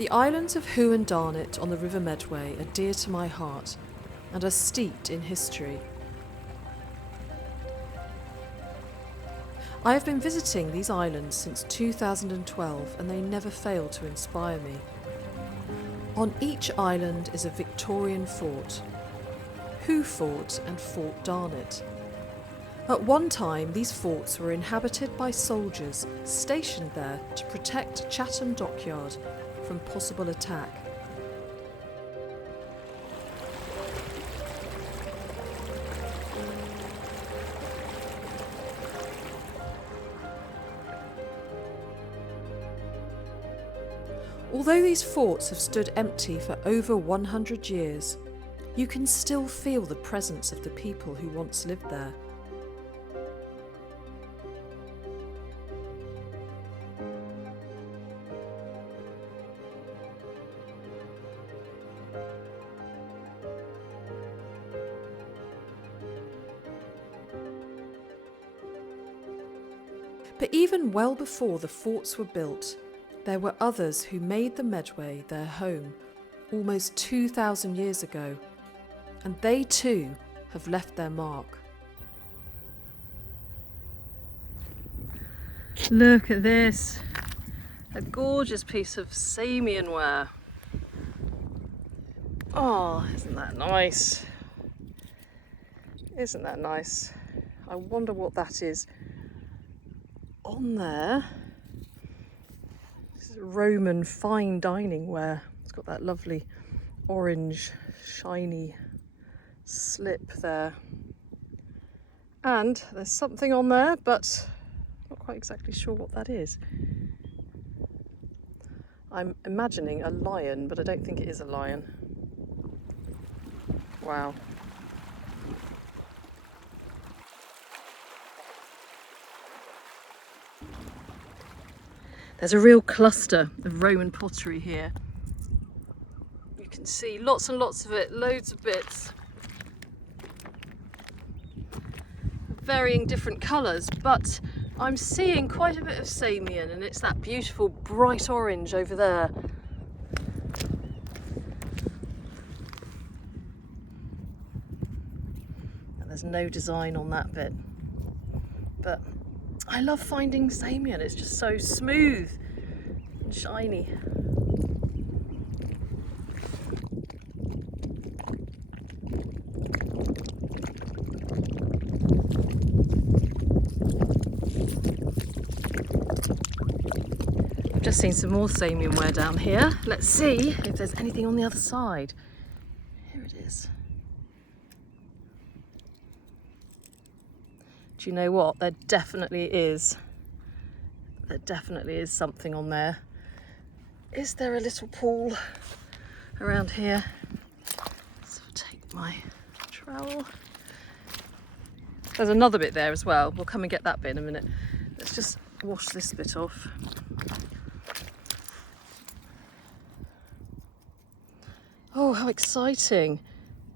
The islands of Hoo and Darnet on the River Medway are dear to my heart and are steeped in history. I have been visiting these islands since 2012 and they never fail to inspire me. On each island is a Victorian fort, Hoo Fort and Fort Darnet. At one time, these forts were inhabited by soldiers stationed there to protect Chatham Dockyard from possible attack. Although these forts have stood empty for over 100 years, you can still feel the presence of the people who once lived there. But even well before the forts were built, there were others who made the Medway their home almost 2,000 years ago, and they too have left their mark. Look at this, a gorgeous piece of Samian ware. Oh, isn't that nice? Isn't that nice? I wonder what that is on there. This is Roman fine dining ware. It's got that lovely orange shiny slip there, and there's something on there, but not quite exactly sure what that is. I'm imagining a lion, but I don't think it is a lion. Wow. There's a real cluster of Roman pottery here. You can see lots and lots of it, loads of bits. Varying different colours, but I'm seeing quite a bit of Samian, and it's that beautiful bright orange over there. And there's no design on that bit, but I love finding Samian. It's just so smooth and shiny. I've just seen some more Samian ware down here. Let's see if there's anything on the other side. Here it is. Do you know what? There definitely is. There definitely is something on there. Is there a little pool around here? So I'll take my trowel. There's another bit there as well. We'll come and get that bit in a minute. Let's just wash this bit off. Oh, how exciting.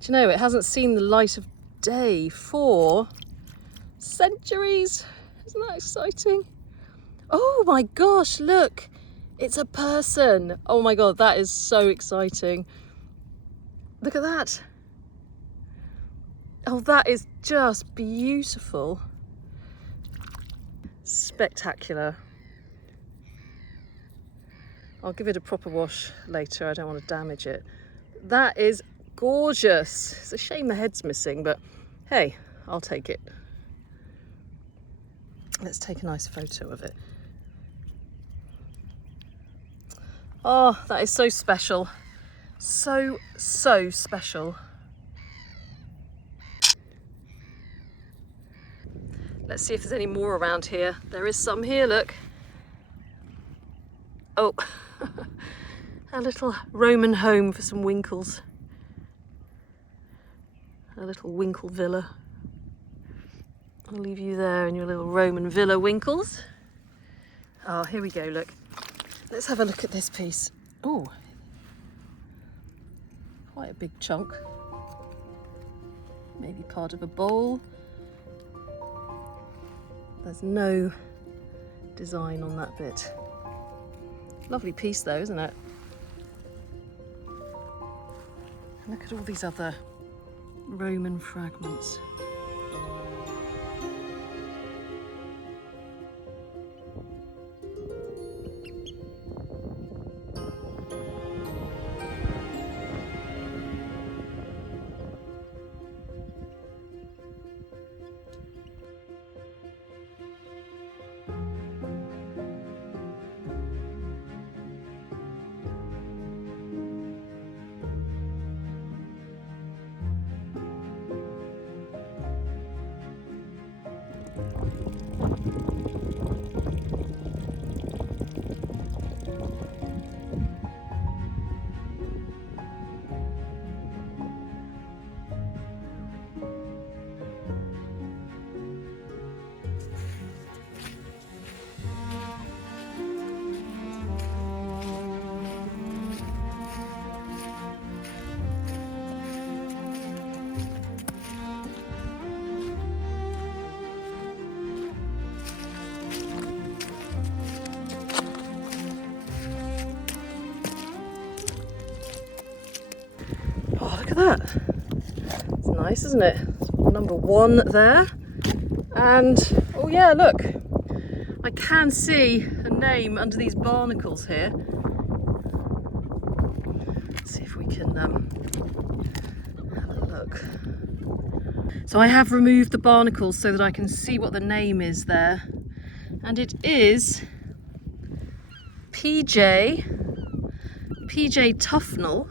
Do you know, it hasn't seen the light of day for centuries. Isn't that exciting? Oh my gosh, look, it's a person. Oh my god, that is so exciting. Look at that. Oh, that is just beautiful. Spectacular. I'll give it a proper wash later. I don't want to damage it. That is gorgeous. It's a shame the head's missing, but hey, I'll take it. Let's take a nice photo of it. Oh, that is so special. So special. Let's see if there's any more around here. There is some here, look. Oh, a little Roman home for some winkles. A little winkle villa. I'll leave you there in your little Roman villa winkles. Oh, here we go, look. Let's have a look at this piece. Oh, quite a big chunk. Maybe part of a bowl. There's no design on that bit. Lovely piece though, isn't it? Look at all these other Roman fragments. Oh, look at that. It's nice, isn't it? Number 1 there. And, oh yeah, look. I can see a name under these barnacles here. Let's see if we can have a look. So I have removed the barnacles so that I can see what the name is there. And it is PJ Tufnell,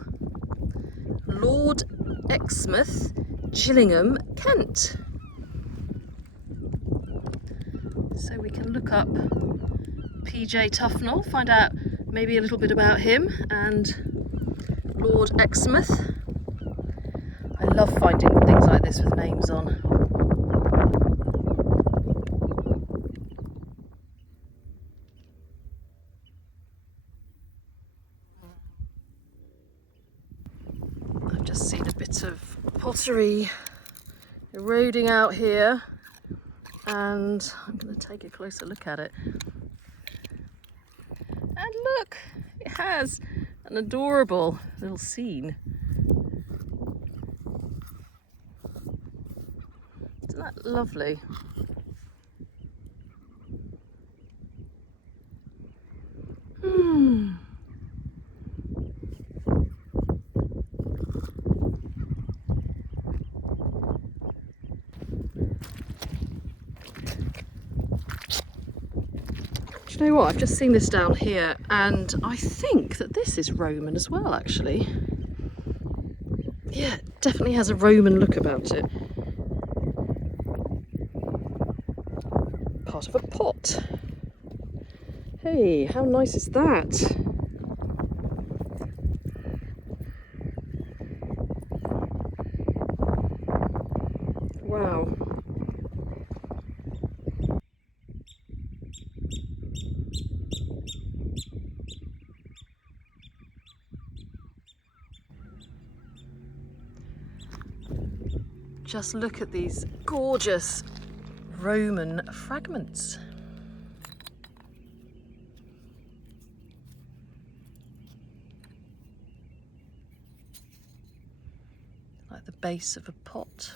Lord Exmouth, Gillingham, Kent. So we can look up PJ Tufnell, find out maybe a little bit about him, and Lord Exmouth. I love finding things like this with names on. I've just seen a bit of pottery eroding out here, and I'm going to take a closer look at it. And look, it has an adorable little scene. Isn't that lovely? Do you know what? I've just seen this down here, and I think that this is Roman as well, actually. Yeah, it definitely has a Roman look about it. Part of a pot. Hey, how nice is that? Wow. Just look at these gorgeous Roman fragments. Like the base of a pot.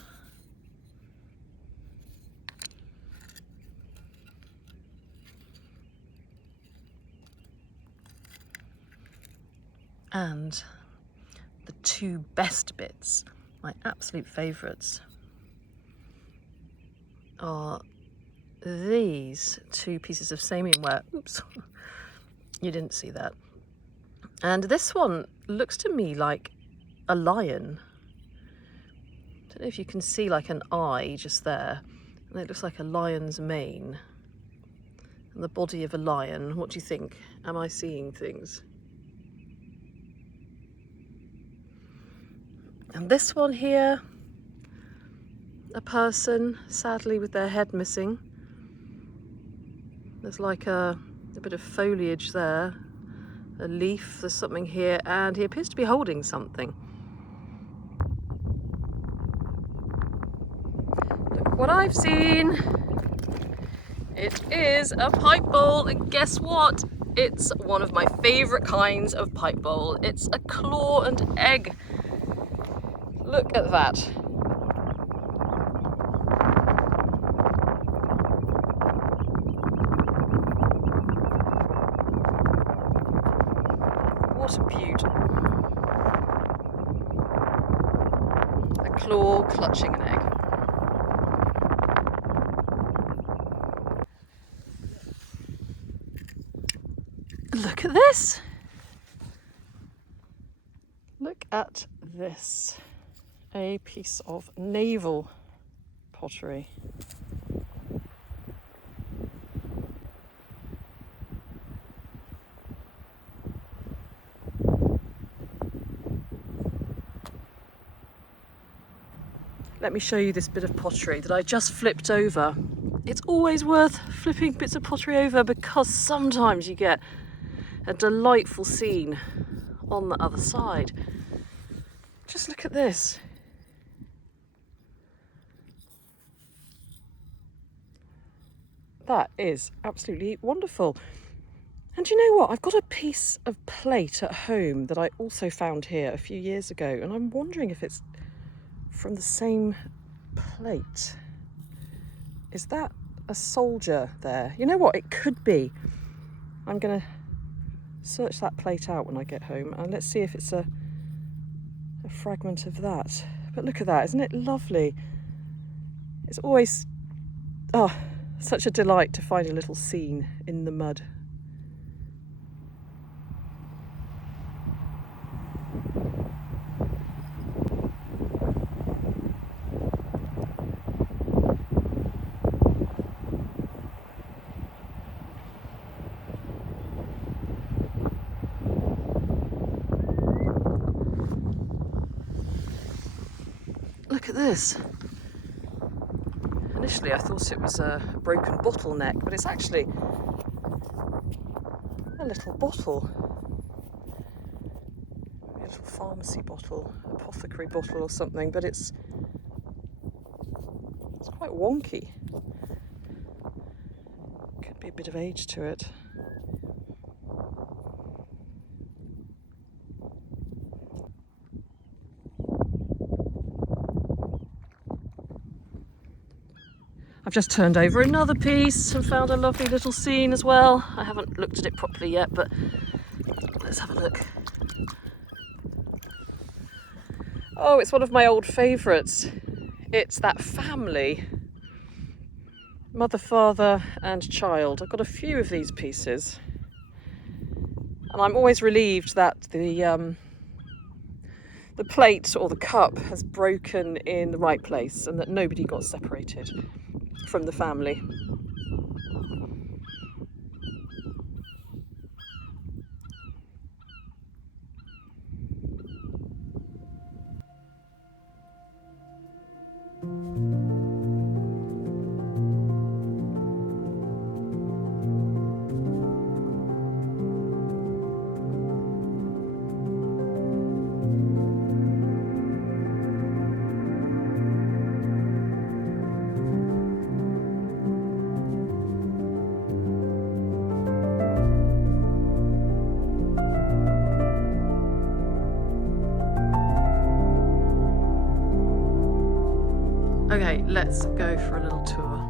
And the 2 best bits, my absolute favourites, are these 2 pieces of Samian ware. Oops, you didn't see that. And this one looks to me like a lion. I don't know if you can see like an eye just there. And it looks like a lion's mane. And the body of a lion. What do you think? Am I seeing things? And this one here, a person, sadly with their head missing. There's like a bit of foliage there, a leaf, there's something here, and he appears to be holding something. Look what I've seen. It is a pipe bowl, and guess what? It's one of my favourite kinds of pipe bowl. It's a claw and egg Look at that. What a beaut. A claw clutching an egg. Look at this. Look at this. A piece of naval pottery. Let me show you this bit of pottery that I just flipped over. It's always worth flipping bits of pottery over because sometimes you get a delightful scene on the other side. Just look at this. That is absolutely wonderful. And you know what? I've got a piece of plate at home that I also found here a few years ago, and I'm wondering if it's from the same plate. Is that a soldier there? You know what? It could be. I'm going to search that plate out when I get home, and let's see if it's a fragment of that. But look at that, isn't it lovely? It's always such a delight to find a little scene in the mud. Look at this. Initially I thought it was a broken bottleneck, but it's actually a little bottle. A little pharmacy bottle, apothecary bottle or something, but it's quite wonky. Could be a bit of age to it. I've just turned over another piece and found a lovely little scene as well. I haven't looked at it properly yet, but let's have a look. Oh, it's one of my old favourites. It's that family. Mother, father and child. I've got a few of these pieces. And I'm always relieved that the plate or the cup has broken in the right place and that nobody got separated from the family. Okay, let's go for a little tour.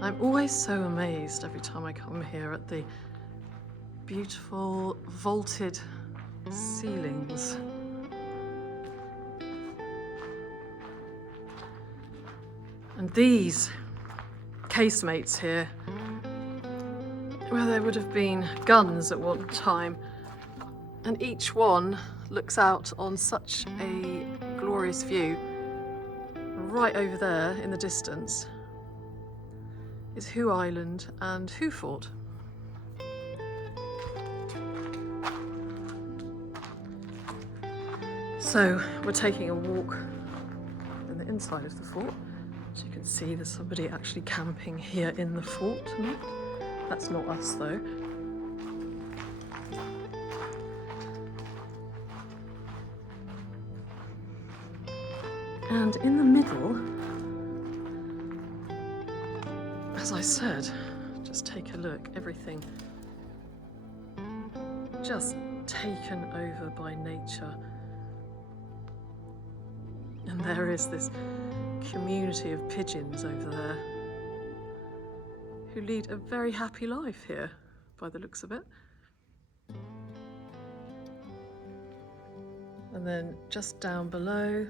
I'm always so amazed every time I come here at the beautiful vaulted ceilings. And these casemates here, where there would have been guns at one time, and each one looks out on such a glorious view. Right over there in the distance is Hoo Island and Hoo Fort. So we're taking a walk in the inside of the fort. As you can see, there's somebody actually camping here in the fort tonight. That's not us though. And in the middle, as I said, just take a look, everything just taken over by nature. And there is this community of pigeons over there who lead a very happy life here, by the looks of it. And then just down below,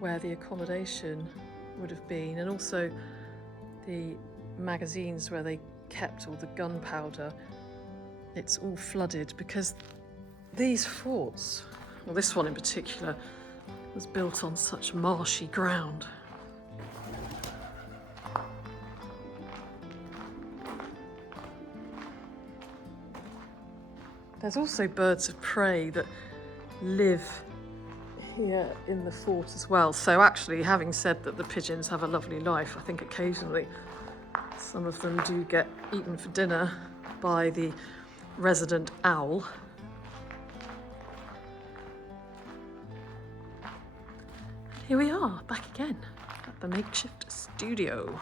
where the accommodation would have been, and also the magazines where they kept all the gunpowder, it's all flooded because these forts, well, this one in particular, was built on such marshy ground. There's also birds of prey that live here in the fort as well. So actually, having said that the pigeons have a lovely life, I think occasionally some of them do get eaten for dinner by the resident owl. Here we are, back again at the makeshift studio.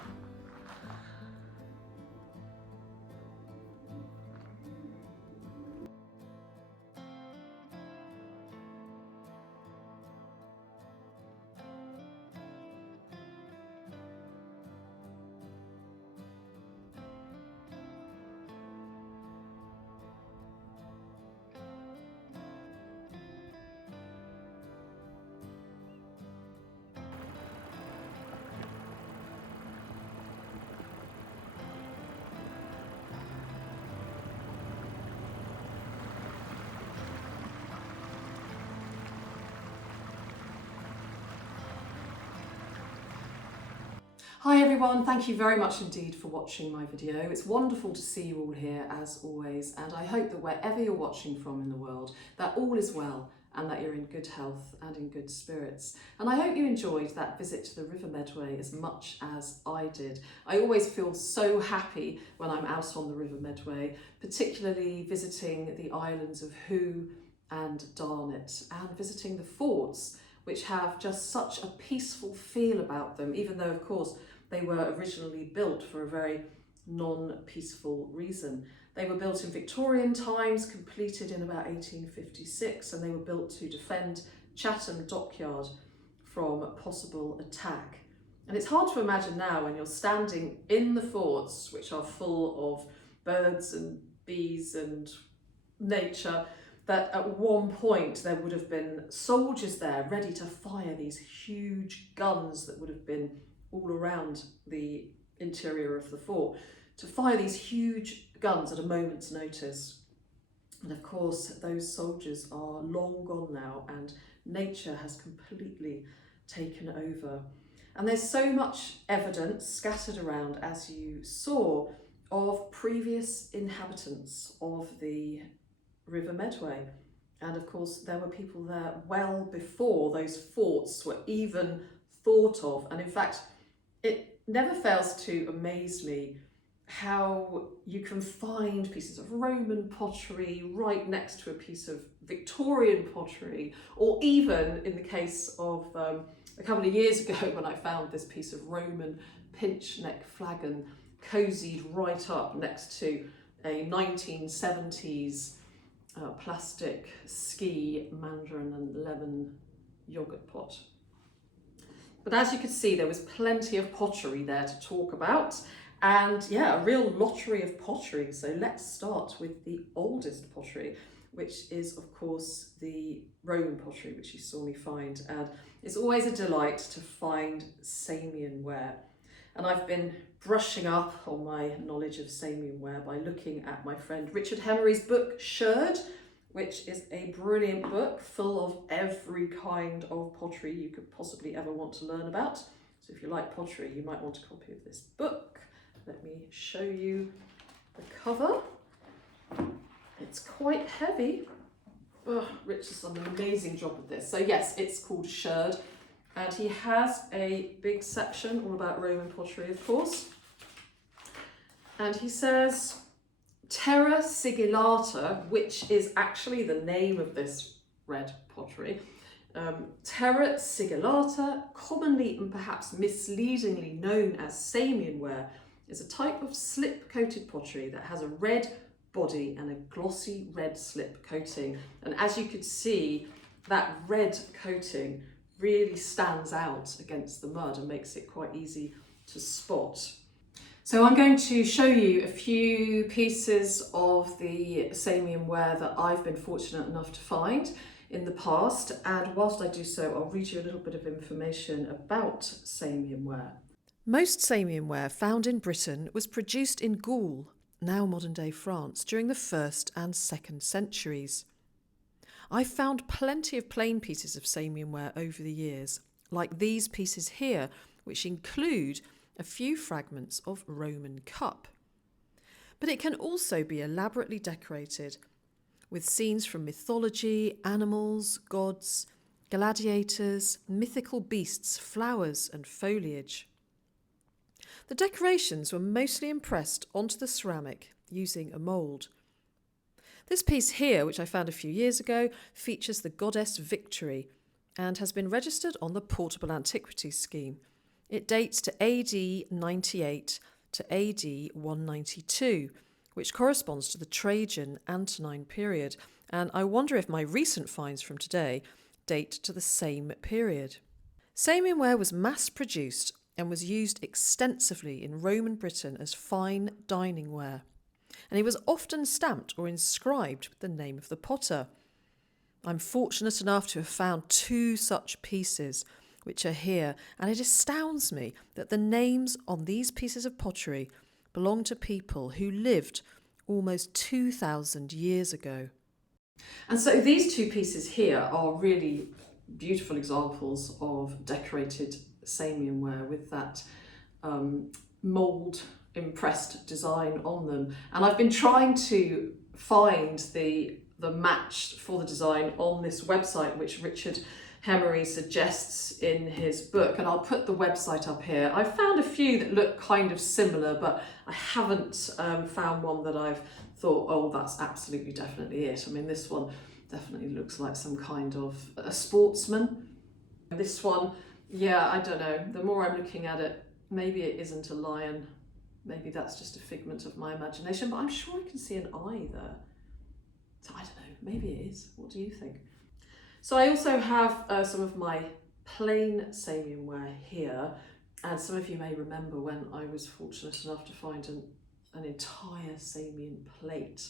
Hi everyone, thank you very much indeed for watching my video. It's wonderful to see you all here as always, and I hope that wherever you're watching from in the world, that all is well and that you're in good health and in good spirits. And I hope you enjoyed that visit to the River Medway as much as I did. I always feel so happy when I'm out on the River Medway, particularly visiting the islands of Hoo and Darnet and visiting the forts, which have just such a peaceful feel about them, even though of course they were originally built for a very non-peaceful reason. They were built in Victorian times, completed in about 1856, and they were built to defend Chatham Dockyard from possible attack. And it's hard to imagine now when you're standing in the forts, which are full of birds and bees and nature, that at one point there would have been soldiers there ready to fire these huge guns that would have been all around the interior of the fort, to fire these huge guns at a moment's notice. And of course those soldiers are long gone now and nature has completely taken over. And there's so much evidence scattered around, as you saw, of previous inhabitants of the River Medway. And of course there were people there well before those forts were even thought of. And in fact, it never fails to amaze me how you can find pieces of Roman pottery right next to a piece of Victorian pottery, or even in the case of a couple of years ago when I found this piece of Roman pinch neck flagon cozied right up next to a 1970s plastic ski mandarin and lemon yogurt pot. But as you could see, there was plenty of pottery there to talk about, and yeah, a real lottery of pottery. So let's start with the oldest pottery, which is of course the Roman pottery, which you saw me find. And it's always a delight to find Samian ware. And I've been brushing up on my knowledge of Samian ware by looking at my friend Richard Hemery's book, Sherd, which is a brilliant book full of every kind of pottery you could possibly ever want to learn about. So if you like pottery, you might want a copy of this book. Let me show you the cover. It's quite heavy. Oh, Rich has done an amazing job with this. So yes, it's called Sherd, and he has a big section all about Roman pottery, of course. And he says, Terra sigillata, which is actually the name of this red pottery, Terra sigillata, commonly and perhaps misleadingly known as Samian ware, is a type of slip-coated pottery that has a red body and a glossy red slip coating. And as you could see, that red coating really stands out against the mud and makes it quite easy to spot. So I'm going to show you a few pieces of the Samian ware that I've been fortunate enough to find in the past, and whilst I do so, I'll read you a little bit of information about Samian ware. Most Samian ware found in Britain was produced in Gaul, now modern-day France, during the 1st and 2nd centuries. I've found plenty of plain pieces of Samian ware over the years, like these pieces here, which include a few fragments of Roman cup. But it can also be elaborately decorated with scenes from mythology, animals, gods, gladiators, mythical beasts, flowers and foliage. The decorations were mostly impressed onto the ceramic using a mould. This piece here, which I found a few years ago, features the goddess Victory and has been registered on the Portable Antiquities Scheme. It dates to AD 98 to AD 192, which corresponds to the Trajan Antonine period, and I wonder if my recent finds from today date to the same period. Samian ware was mass-produced and was used extensively in Roman Britain as fine dining ware, and it was often stamped or inscribed with the name of the potter. I'm fortunate enough to have found 2 such pieces, which are here, and it astounds me that the names on these pieces of pottery belong to people who lived almost 2,000 years ago. And so these 2 pieces here are really beautiful examples of decorated Samian ware with that mould impressed design on them. And I've been trying to find the match for the design on this website, which Richard Hemery suggests in his book, and I'll put the website up here. I've found a few that look kind of similar, but I haven't found one that I've thought, oh, that's absolutely definitely it. I mean, this one definitely looks like some kind of a sportsman. This one, yeah, I don't know. The more I'm looking at it, maybe it isn't a lion. Maybe that's just a figment of my imagination, but I'm sure I can see an eye there. So I don't know, maybe it is. What do you think? So I also have some of my plain Samian ware here, and some of you may remember when I was fortunate enough to find an entire Samian plate.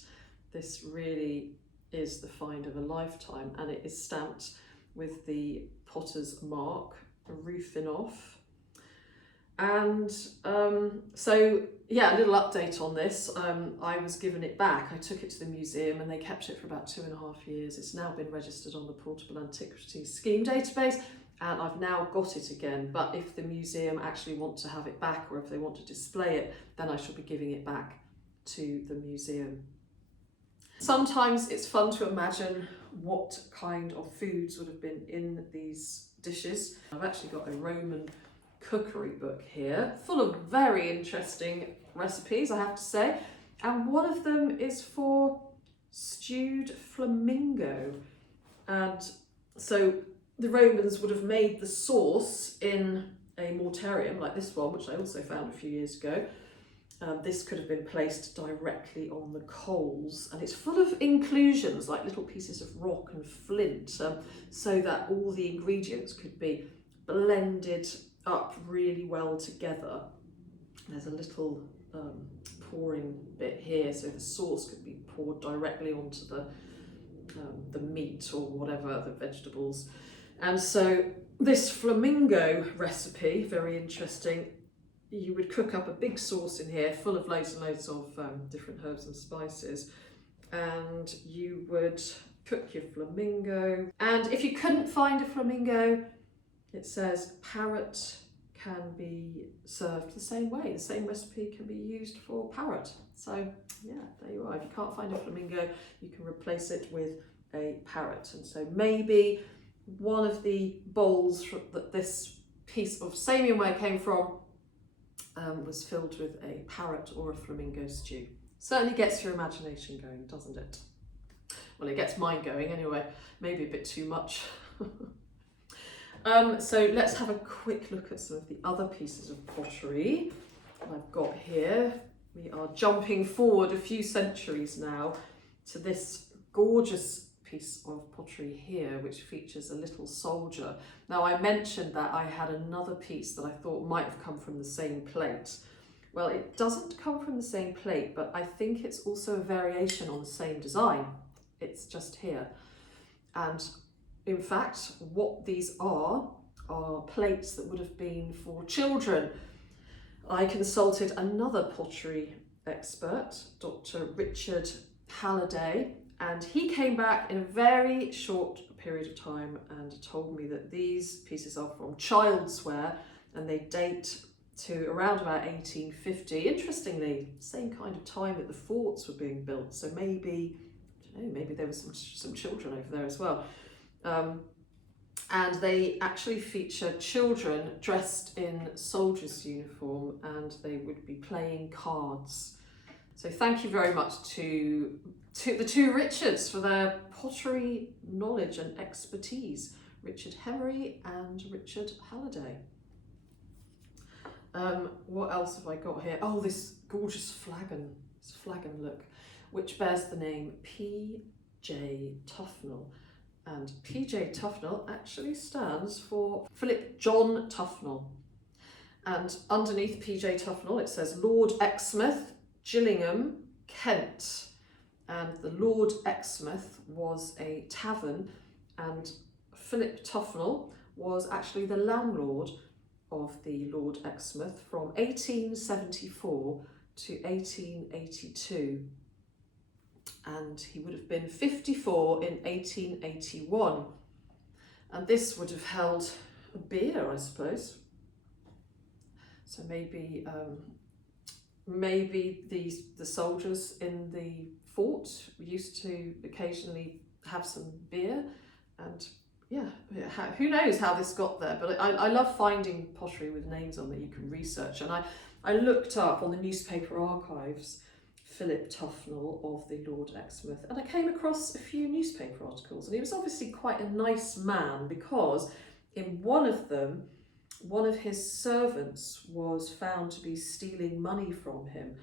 This really is the find of a lifetime, and it is stamped with the potter's mark, a roofing off. And so yeah, a little update on this. I was given it back. I took it to the museum and they kept it for about 2.5 years. It's now been registered on the Portable Antiquities Scheme database, and I've now got it again. But if the museum actually want to have it back, or if they want to display it, then I shall be giving it back to the museum. Sometimes it's fun to imagine what kind of foods would have been in these dishes. I've actually got a Roman cookery book here, full of very interesting recipes, I have to say, and one of them is for stewed flamingo. And so the Romans would have made the sauce in a mortarium like this one, which I also found a few years ago. This could have been placed directly on the coals, and it's full of inclusions like little pieces of rock and flint, so that all the ingredients could be blended up really well together. There's a little pouring bit here, so the sauce could be poured directly onto the meat or whatever, the vegetables. And so this flamingo recipe, very interesting. You would cook up a big sauce in here full of loads and loads of different herbs and spices, and you would cook your flamingo. And if you couldn't find a flamingo, it says parrot can be served the same way. The same recipe can be used for parrot. So yeah, there you are. If you can't find a flamingo, you can replace it with a parrot. And so maybe one of the bowls that this piece of Samian ware came from was filled with a parrot or a flamingo stew. Certainly gets your imagination going, doesn't it? Well, it gets mine going anyway, maybe a bit too much. So let's have a quick look at some of the other pieces of pottery I've got here. We are jumping forward a few centuries now to this gorgeous piece of pottery here, which features a little soldier. Now, I mentioned that I had another piece that I thought might have come from the same plate. Well, it doesn't come from the same plate, but I think it's also a variation on the same design. It's just here. And in fact, what these are plates that would have been for children. I consulted another pottery expert, Dr. Richard Halliday, and he came back in a very short period of time and told me that these pieces are from child's wear and they date to around about 1850. Interestingly, same kind of time that the forts were being built, so maybe, I don't know, maybe there was some children over there as well. And they actually feature children dressed in soldiers' uniform, and they would be playing cards. So thank you very much to the two Richards for their pottery knowledge and expertise, Richard Hemery and Richard Halliday. What else have I got here? Oh, this gorgeous flagon look, which bears the name P.J. Tufnell. And P.J. Tufnell actually stands for Philip John Tufnell. And underneath P.J. Tufnell it says Lord Exmouth, Gillingham, Kent. And the Lord Exmouth was a tavern, and Philip Tufnell was actually the landlord of the Lord Exmouth from 1874 to 1882. And he would have been 54 in 1881. And this would have held a beer, I suppose. So maybe the soldiers in the fort used to occasionally have some beer, and yeah, who knows how this got there. But I love finding pottery with names on that you can research, and I looked up on the newspaper archives Philip Tufnell of the Lord Exmouth, and I came across a few newspaper articles, and he was obviously quite a nice man, because in one of them, one of his servants was found to be stealing money from him,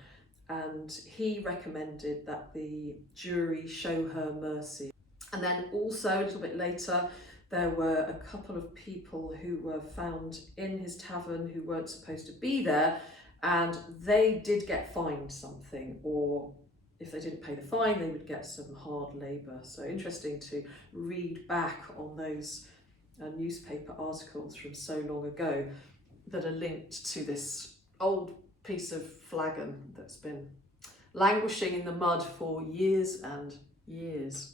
and he recommended that the jury show her mercy. And then also a little bit later, there were a couple of people who were found in his tavern who weren't supposed to be there, and they did get fined something, or if they didn't pay the fine, they would get some hard labour. So interesting to read back on those newspaper articles from so long ago that are linked to this old piece of flagon that's been languishing in the mud for years and years.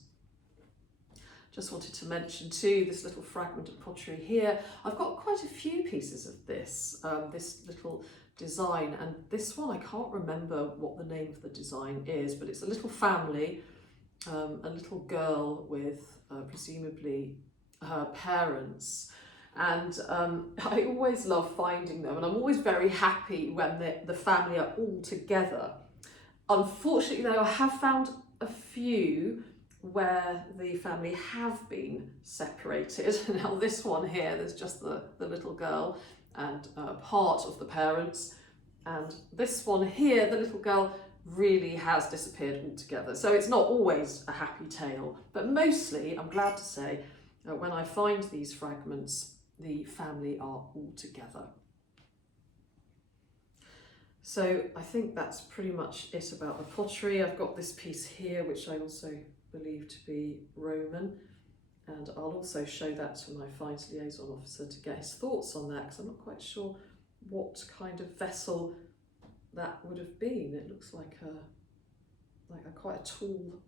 Just wanted to mention too this little fragment of pottery here. I've got quite a few pieces of this, this little design, and this one I can't remember what the name of the design is, but it's a little family, a little girl with presumably her parents, and I always love finding them, and I'm always very happy when the family are all together. Unfortunately though, I have found a few where the family have been separated. Now this one here, there's just the little girl and part of the parents, and this one here, the little girl really has disappeared altogether. So it's not always a happy tale, but mostly, I'm glad to say, when I find these fragments, the family are all together. So I think that's pretty much it about the pottery. I've got this piece here, which I also believe to be Roman, and I'll also show that to my Finds Liaison Officer to get his thoughts on that, because I'm not quite sure what kind of vessel that would have been. It looks like a quite a tall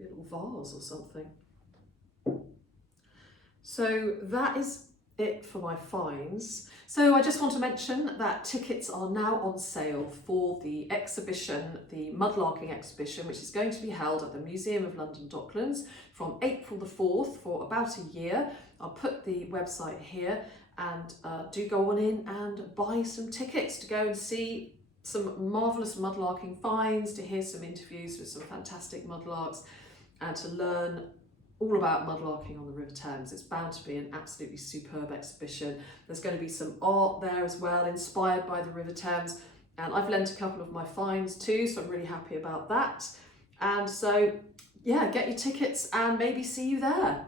little vase or something. So that is it for my finds. So I just want to mention that tickets are now on sale for the exhibition, the mudlarking exhibition, which is going to be held at the Museum of London Docklands from April the 4th for about a year. I'll put the website here, and do go on in and buy some tickets to go and see some marvellous mudlarking finds, to hear some interviews with some fantastic mudlarks, and to learn all about mudlarking on the River Thames. It's bound to be an absolutely superb exhibition. There's going to be some art there as well, inspired by the River Thames, And I've lent a couple of my finds too, so I'm really happy about that. And so, yeah, get your tickets and maybe see you there.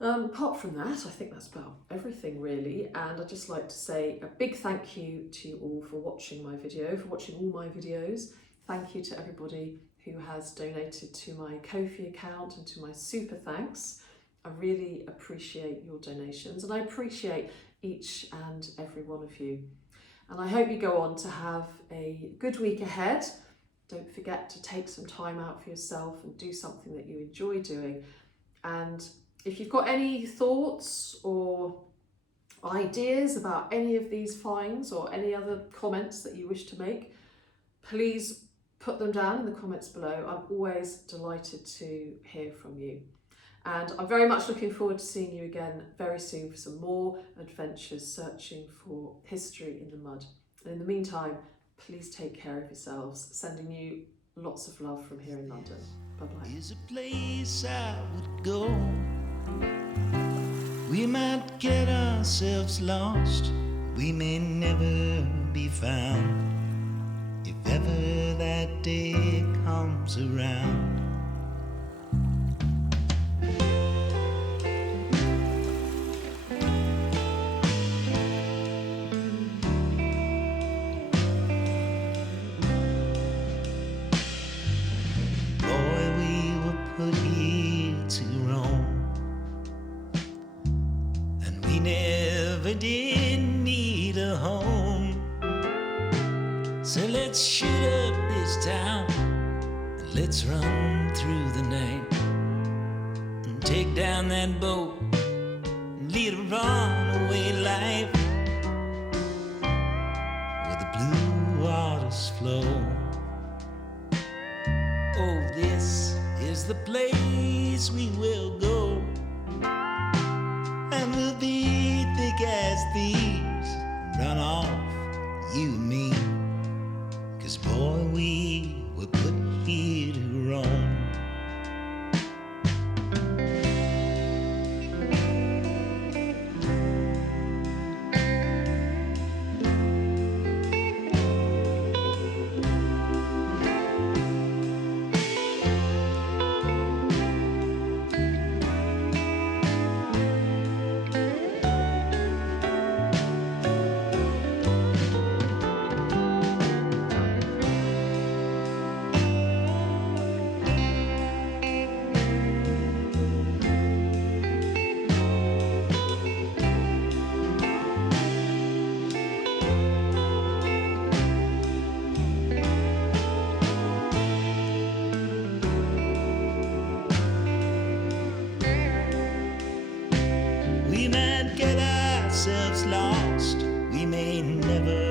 Apart from that, I think that's about everything really. And I'd just like to say a big thank you to you all for watching my video, for watching all my videos. Thank you to everybody who has donated to my Ko-fi account and to my super thanks. I really appreciate your donations, and I appreciate each and every one of you. And I hope you go on to have a good week ahead. Don't forget to take some time out for yourself and do something that you enjoy doing. And if you've got any thoughts or ideas about any of these finds or any other comments that you wish to make, please put them down in the comments below. I'm always delighted to hear from you. And I'm very much looking forward to seeing you again very soon for some more adventures searching for history in the mud. And in the meantime, please take care of yourselves. Sending you lots of love from here in London. Bye-bye. Is a place I would go. We might get ourselves lost. We may never be found. If ever that day comes around. Didn't need a home, so let's shoot up this town and let's run through the night and take down that boat and lead a runaway life where the blue waters flow. Oh, this is the place we will go, and we'll be thick as thieves, run off, you and me, 'cause boy, we were put here to roam. We might get ourselves lost. We may never